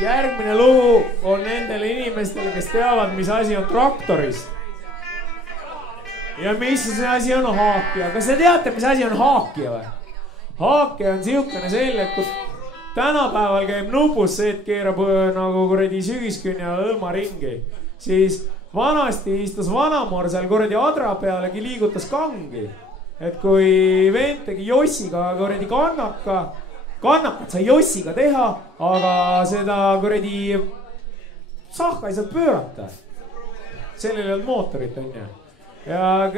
järgmine lugu on nendele inimestele, kes teavad, mis asi on traktorist. Ja mis see asi on haakija. Kas te teate, mis asi on haakija või? Haakija on siukene selle, kus tänapäeval käib nupus see, et keerab nagu kuradi sügiskünja õlma ringi. Siis vanasti istus vanamoor seal kuradi adra pealegi liigutas kangi. Et kui vend tegi jossiga kuradi kannakat sai jossiga teha, aga seda kuradi sahka ei saa pöörata. Sellel ei olnud mootorit, on ju. Ja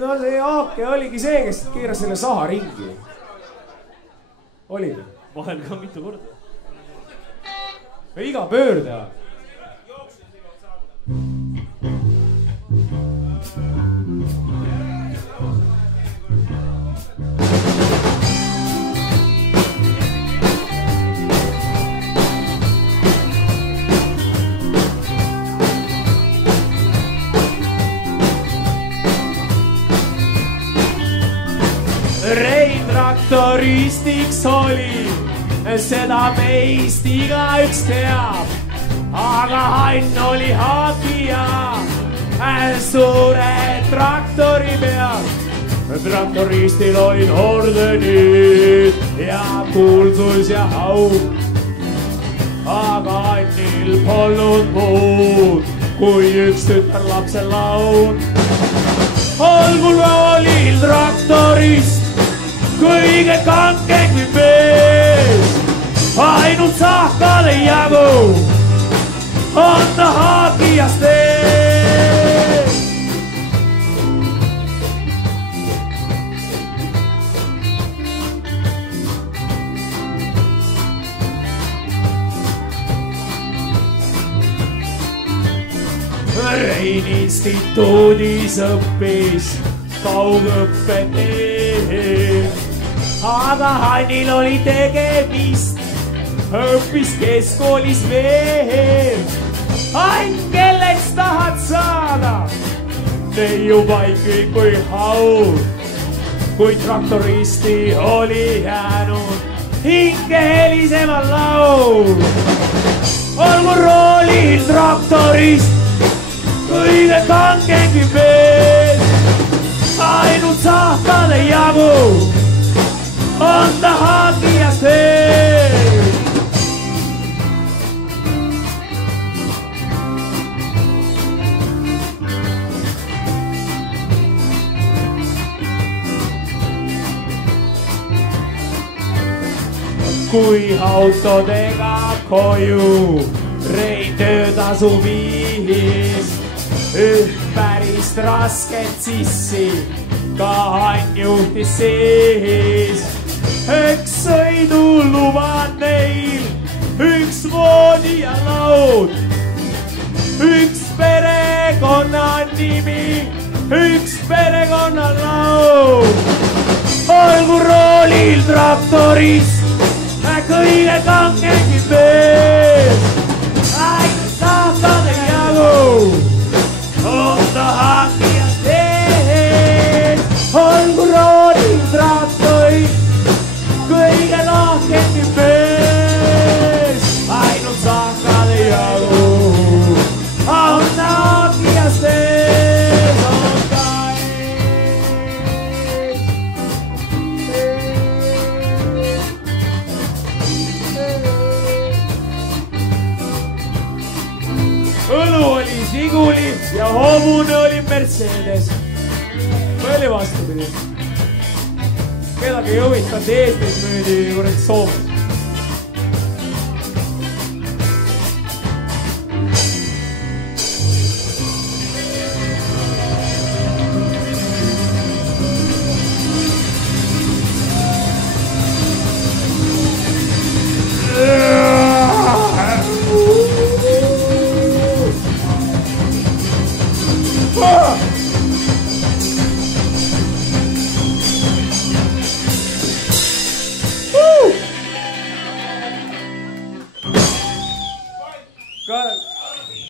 no see haakja oligi see, kes keeras selle saha ringi. Oli? Vahel ka mitu korda. Iga pöörde. Rein traktoristiks oli, seda meist igaüks teab, aga Hann oli haakija suure traktori peal. Traktoristil olid ordenid ja kuulsus ja au, aga Hannil polnud muud kui üks tütarlapse laud. Olgu roolil traktorist kõige kangem mees, ainult sahkale jagu on ta haakijast ees. Rein instituudis õppis kaugõppe teel, aga Hannil oli tegemist, õppis keskkoolis veel. Hann, kelleks tahad saada? Neiu vaikil kui haud, kui traktoristi oli jäänud hinge helisema laud. Olgu roolil traktorist kõige kangegi mees, ainult sahkale jagu on ta haakijast ees. Kui autodega koju Rein töötasu viis, päris rasket sissi ka Hann juhtis siis. Üks sõiduluba neil, üks voodi ja laud, üks perekonna nimi, üks perekonna laud. Olgu roolil traktorist kõige kangegi mees, ainult sahkade jagu on ta haakijast ees. Olgu roolil traktorist kõige lahkemi mees, ainult sahkade jagu on ta haakijast ees, on ta õlu oli Žiguli ja hobune oli Mercedes. Või oli vastupidi? Kedagi ei huvitanud Eestis müüdi kurat Soomes.